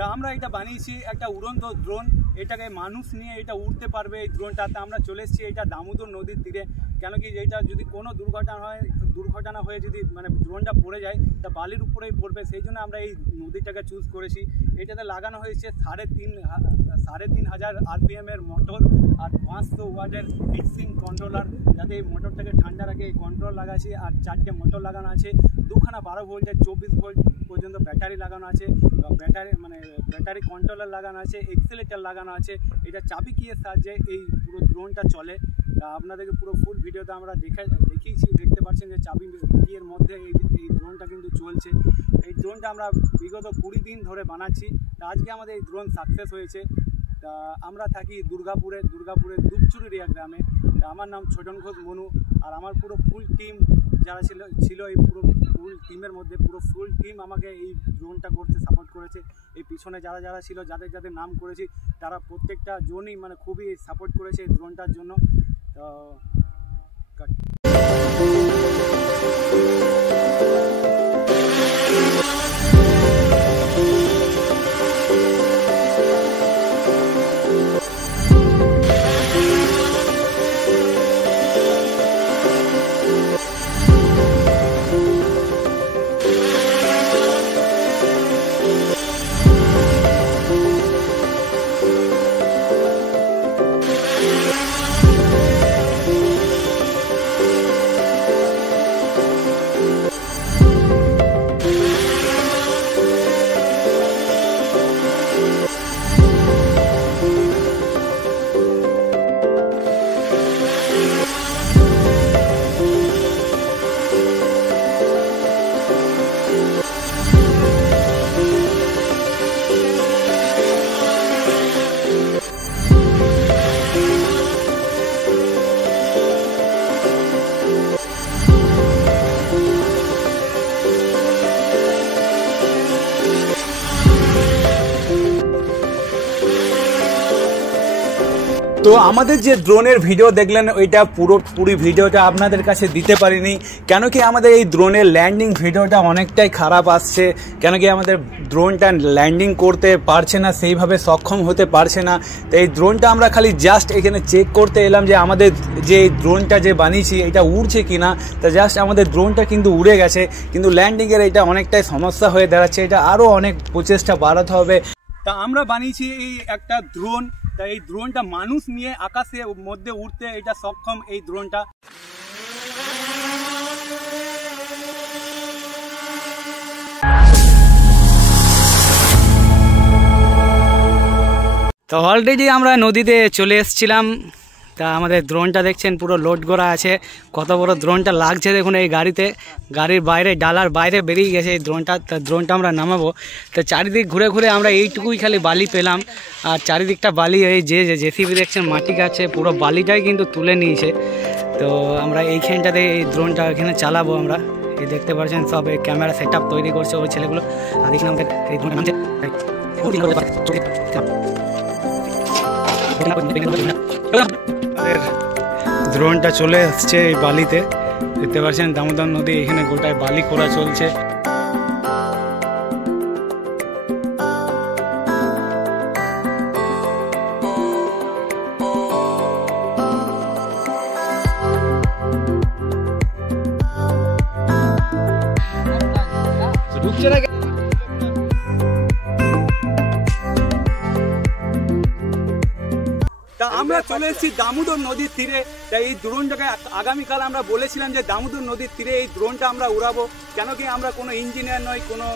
তা আমরা এটা বানিয়েছি একটা উড়ন্ত ড্রোন, এটাকে মানুষ নিয়ে এটা উড়তে পারবে এই ড্রোনটাতে। আমরা চলে এসেছি এটা দামোদর নদীর তীরে, কেন কি এটা যদি কোনো দুর্ঘটনা হয়ে যদি মানে ড্রোনটা পড়ে যায় তা বালির উপরেই পড়বে, সেই জন্য আমরা এই নদীটাকে চুজ করেছি। এটাতে লাগানো হয়েছে 3,500 RPM-এর মোটর আর 500 ওয়াটের হিটসিং কন্ট্রোলার, যাতে এই মোটরটাকে ঠান্ডা রাখে এই কন্ট্রোল লাগাচ্ছি। আর 4টে মোটর লাগানো আছে, 2খানা 12 ভোল্টের 24 ভোল্ট পর্যন্ত ব্যাটারি লাগানো আছে, ব্যাটারি কন্ট্রোলার লাগানো আছে, এক্সেলেটার লাগানো আছে। এটা চাবি কিয়ের সাহায্যে এই পুরো ড্রোনটা চলে। আপনাদেরকে পুরো ফুল ভিডিওতে আমরা দেখিয়েছি, দেখতে পাচ্ছেন যে চাবি কিয়ের মধ্যে এই ড্রোনটা কিন্তু চলছে। এই ড্রোনটা আমরা বিগত 20 দিন ধরে বানাচ্ছি, তা আজকে আমাদের এই ড্রোন সাকসেস হয়েছে। তা আমরা থাকি দুর্গাপুরের দুপচুরিয়া গ্রামে। তা আমার নাম ছোটন ঘোষ মনু, আর আমার পুরো ফুল টিম যারা ছিল এই পুরো ফুল টিমের মধ্যে পুরো ফুল টিম আমাকে এই ড্রোনটা করতে সাপোর্ট করেছে। এই পিছনে যারা ছিল, যাদের নাম করেছি, তারা প্রত্যেকটা জনই মানে খুবই সাপোর্ট করেছে এই ড্রোনটার জন্য। তো তো আমাদের যে ড্রোনের ভিডিও দেখলেন ওইটা পুরোপুরি ভিডিওটা আপনাদের কাছে দিতে পারিনি, কেন কি আমাদের এই ড্রোনের ল্যান্ডিং ভিডিওটা অনেকটাই খারাপ আসছে। কেন কি আমাদের ড্রোনটা ল্যান্ডিং করতে পারছে না, সেইভাবে সক্ষম হতে পারছে না। তো এই ড্রোনটা আমরা খালি জাস্ট এখানে চেক করতে এলাম যে আমাদের যে ড্রোনটা যে বানিয়েছি এটা উড়ছে কিনা। তা জাস্ট আমাদের ড্রোনটা কিন্তু উড়ে গেছে, কিন্তু ল্যান্ডিংয়ের এটা অনেকটাই সমস্যা হয়ে দাঁড়াচ্ছে। এটা আরও অনেক প্রচেষ্টা বাড়াতে হবে। তা আমরা বানিয়েছি এই একটা ড্রোন, তা এই ড্রোনটা মানুষ নিয়ে আকাশের মধ্যে উঠতে এটা সক্ষম এই ড্রোনটা। তো অলরেডি আমরা নদীতে চলে এসেছিলাম। তা আমাদের ড্রোনটা দেখছেন পুরো লোড করা আছে, কত বড় ড্রোনটা লাগছে দেখুন এই গাড়িতে। গাড়ির বাইরে ডালার বাইরে বেরিয়ে গেছে এই ড্রোনটা। তা ড্রোনটা আমরা নামাবো। তো চারিদিক ঘুরে ঘুরে আমরা এইটুকুই খালি বালি পেলাম, আর চারিদিকটা বালি এই যে জেসিবি দেখছেন মাটি গাছে পুরো বালিটাই কিন্তু তুলে নিয়েছে। তো আমরা এইখানটাতে এই ড্রোনটা এখানে চালাবো আমরা। এই দেখতে পাচ্ছেন সব এই ক্যামেরা সেট আপ তৈরি করছে ওই ছেলেগুলো। আর দেখুন আমাদের এই ড্রোনটা চলে আসছে এই বালিতে, দেখতে পাচ্ছেন দামোদর নদী, এখানে গোটায় বালি করা চলছে। তা আমরা চলে এসেছি দামোদর নদীর তীরে। তাই এই ড্রোনটাকে আগামীকাল আমরা বলেছিলাম যে দামোদর নদীর তীরে এই ড্রোনটা আমরা উড়াবো, কেন কি আমরা কোনো ইঞ্জিনিয়ার নই, কোনো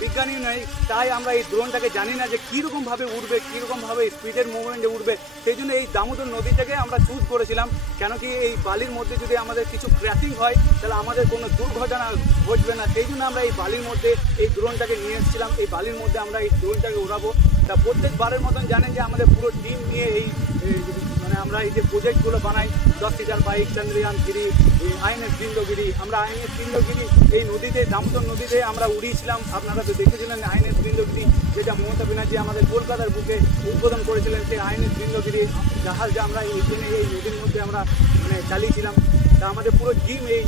বিজ্ঞানী নই, তাই আমরা এই ড্রোনটাকে জানি না যে কীরকমভাবে উড়বে, কীরকমভাবে স্পিডের মুভমেন্টে উঠবে। সেই জন্য এই দামোদর নদীটাকে আমরা চুজ করেছিলাম, কেন কি এই বালির মধ্যে যদি আমাদের কিছু ক্র্যাশিং হয় তাহলে আমাদের কোনো দুর্ঘটনা ঘটবে না। সেই জন্য আমরা এই বালির মধ্যে এই ড্রোনটাকে নিয়ে এসেছিলাম, এই বালির মধ্যে আমরা এই ড্রোনটাকে উড়াবো। তা প্রত্যেকবারের মতন জানেন যে আমাদের পুরো টিম নিয়ে এই মানে আমরা এই যে প্রজেক্টগুলো বানাই, 10 সিটার বাইক, চন্দ্রয়ান 3, INS বৃন্দগিরি। আমরা INS বৃন্দগিরি এই নদীতে দামোদর নদীতে আমরা উড়িয়েছিলাম। আপনারা তো দেখেছিলেন INS বৃন্দগিরি, যেটা মমতা ব্যানার্জি আমাদের কলকাতার বুকে উদ্বোধন করেছিলেন। সেই INS বৃন্দগিরি জাহাজ আমরা এই নদীর মধ্যে আমরা মানে চালিয়েছিলাম। তা আমাদের পুরো টিম এই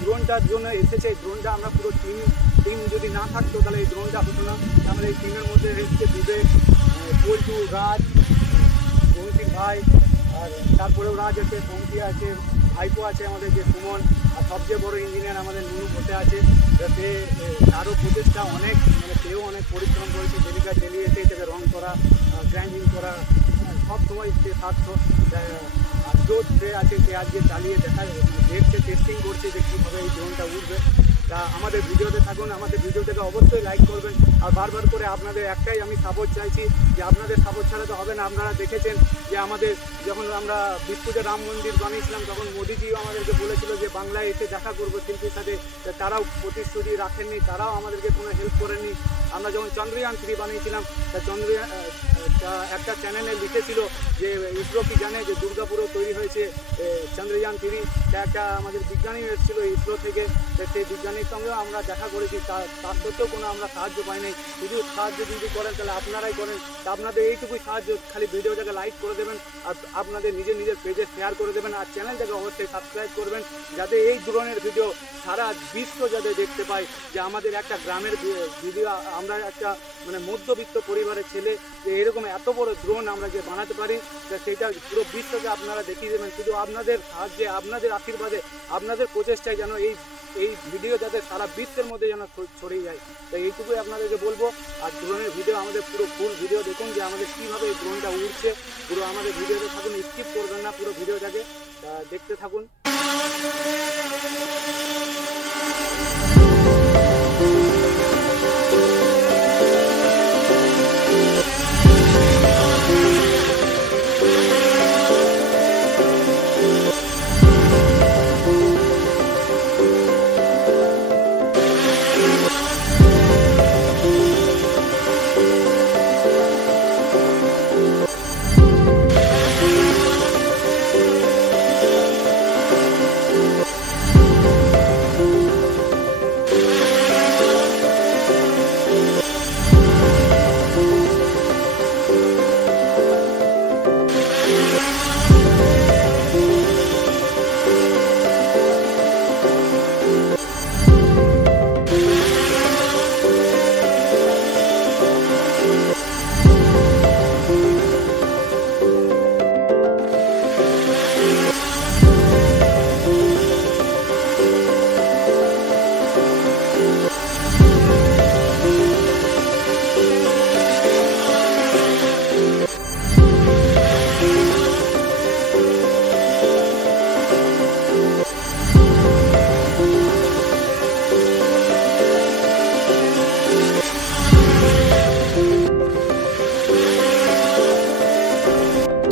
ড্রোনটার জন্য এসেছে। ড্রোনটা আমরা পুরো টিম টিম যদি না থাকতো তাহলে এই ড্রোনটা হতো না। আমাদের এই টিমের মধ্যে হচ্ছে বিবেক, পল্টু, রাজ, বংশীর ভাই, আর তারপরেও রাজ আছে, পঙ্কি আছে, ভাইপো আছে আমাদের যে সুমন, আর সবচেয়ে বড় ইঞ্জিনিয়ার আমাদের নুনু বসে আছে। সে তারও প্রচেষ্টা অনেক, মানে সেও অনেক পরিশ্রম করেছে, ডেলিকা চালিয়েছে এটাকে রং করা, গ্রাইন্ডিং করা, সব সময় সে থাকতো। আর জোর সে আছে, সে আজকে চালিয়ে দেখছে, টেস্টিং করছে যে কীভাবে এই ড্রোনটা উঠবে। তা আমাদের ভিডিওতে থাকুন, আমাদের ভিডিওটাকে অবশ্যই লাইক করবেন। আর বারবার করে আপনাদের একটাই আমি সাপোর্ট চাইছি যে আপনাদের সাপোর্ট ছাড়া তো হবে না। আপনারা দেখেছেন যে আমাদের যখন আমরা বিষ্ণুতে রাম মন্দির বানিয়েছিলাম তখন মোদিজিও আমাদেরকে বলেছিল যে বাংলায় এসে দেখা করবো শিল্পীর সাথে, তারাও প্রতিশ্রুতি রাখেননি, তারাও আমাদেরকে কোনো হেল্প করেননি। আমরা যখন চন্দ্রযান 3 বানিয়েছিলাম তা চন্দ্রযান একটা চ্যানেলে লিখেছিল যে ইসরো কি জানে যে দুর্গাপুরও তৈরি হয়েছে চন্দ্রযান 3। একটা আমাদের বিজ্ঞানী এসেছিলো ইসরো থেকে, সেই বিজ্ঞানীর সঙ্গেও আমরা দেখা করেছি, তার সত্ত্বেও কোনো আমরা সাহায্য পাইনি। শুধু সাহায্য যদি করেন তাহলে আপনারাই করেন। তা আপনাদের এইটুকুই সাহায্য, খালি ভিডিওটাকে লাইক করে দেবেন আর আপনাদের নিজের পেজে শেয়ার করে দেবেন, আর চ্যানেলটাকে অবশ্যই সাবস্ক্রাইব করবেন যাতে এই ধরনের ভিডিও সারা বিশ্ব যাতে দেখতে পায় যে আমাদের একটা গ্রামের ভিডিও, আমরা একটা মানে মধ্যবিত্ত পরিবারের ছেলে যে এরকম এত বড় ড্রোন আমরা যে বানাতে পারি, সেটা পুরো বিশ্বকে আপনারা দেখিয়ে দেবেন। শুধু আপনাদের সাহায্যে, আপনাদের আশীর্বাদে, আপনাদের প্রচেষ্টায় যেন এই ভিডিও যাতে সারা বিশ্বের মধ্যে যেন ছড়িয়ে যায়। তাই এইটুকুই আপনাদেরকে বলবো। আর ড্রোনের ভিডিও আমাদের পুরো ফুল ভিডিও দেখুন যে আমাদের কীভাবে এই ড্রোনটা উড়ছে। পুরো আমাদের ভিডিওতে থাকুন, স্কিপ করবেন না, পুরো ভিডিওটাকে দেখতে থাকুন।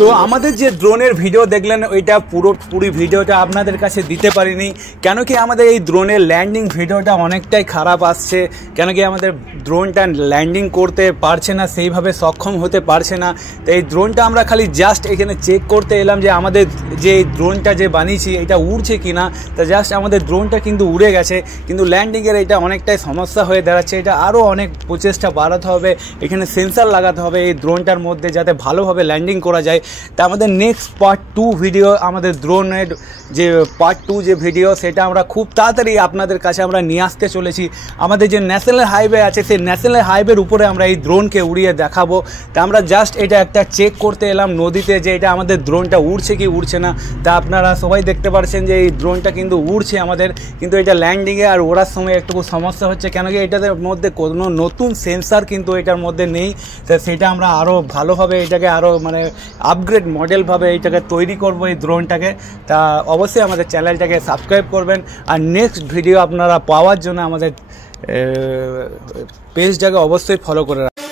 তো আমাদের যে ড্রোনের ভিডিও দেখলেন ওইটা পুরোপুরি ভিডিওটা আপনাদের কাছে দিতে পারিনি, কেন কি আমাদের এই ড্রোনের ল্যান্ডিং ভিডিওটা অনেকটাই খারাপ আসছে। কেন কি আমাদের ড্রোনটা ল্যান্ডিং করতে পারছে না, সেইভাবে সক্ষম হতে পারছে না। তো এই ড্রোনটা আমরা খালি জাস্ট এখানে চেক করতে এলাম যে আমাদের যে ড্রোনটা যে বানিয়েছি এটা উড়ছে কি না। তা জাস্ট আমাদের ড্রোনটা কিন্তু উড়ে গেছে, কিন্তু ল্যান্ডিংয়ের এটা অনেকটাই সমস্যা হয়ে দাঁড়াচ্ছে। এটা আরও অনেক প্রচেষ্টা বাড়াতে হবে, এখানে সেন্সার লাগাতে হবে এই ড্রোনটার মধ্যে যাতে ভালোভাবে ল্যান্ডিং করা যায়। তা আমাদের নেক্সট পার্ট 2 ভিডিও, আমাদের ড্রোনের যে পার্ট 2 যে ভিডিও, সেটা আমরা খুব তাড়াতাড়ি আপনাদের কাছে আমরা নিয়ে আসতে চলেছি। আমাদের যে ন্যাশনাল হাইওয়ে আছে সেই ন্যাশনাল হাইওয়ের উপরে আমরা এই ড্রোনকে উড়িয়ে দেখাবো। তা আমরা জাস্ট এটা একটা চেক করতে এলাম নদীতে যে এটা আমাদের ড্রোনটা উড়ছে কি উড়ছে না। তা আপনারা সবাই দেখতে পাচ্ছেন যে এই ড্রোনটা কিন্তু উড়ছে আমাদের, কিন্তু এটা ল্যান্ডিংয়ে আর ওড়ার সময় একটু সমস্যা হচ্ছে, কেন কি এটার মধ্যে কোনো নতুন সেন্সার কিন্তু এটার মধ্যে নেই। তা সেটা আমরা আরও ভালোভাবে এটাকে আরও মানে আপগ্রেড মডেলভাবে এইটাকে তৈরি করবো এই ড্রোনটাকে। তা অবশ্যই আমাদের চ্যানেলটাকে সাবস্ক্রাইব করবেন, আর নেক্সট ভিডিও আপনারা পাওয়ার জন্য আমাদের পেজটাকে অবশ্যই ফলো করে রাখবেন।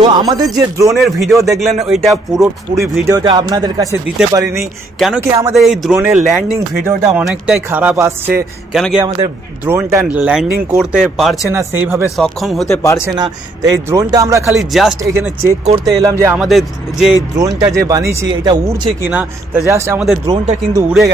তো আমাদের যে ড্রোনের ভিডিও দেখলেন ওইটা পুরোপুরি ভিডিওটা আপনাদের কাছে দিতে পারিনি, কেন কি আমাদের এই ড্রোনের ল্যান্ডিং ভিডিওটা অনেকটাই খারাপ আসছে, কেন কি আমাদের ড্রোনটা ল্যান্ডিং করতে পারছে না, সেইভাবে সক্ষম হতে পারছে না। তো এই ড্রোনটা আমরা খালি জাস্ট এখানে চেক করতে এলাম যে আমাদের যে ড্রোনটা যে বানিয়েছি এটা উড়ছে কিনা। তা জাস্ট আমাদের ড্রোনটা কিন্তু উড়ে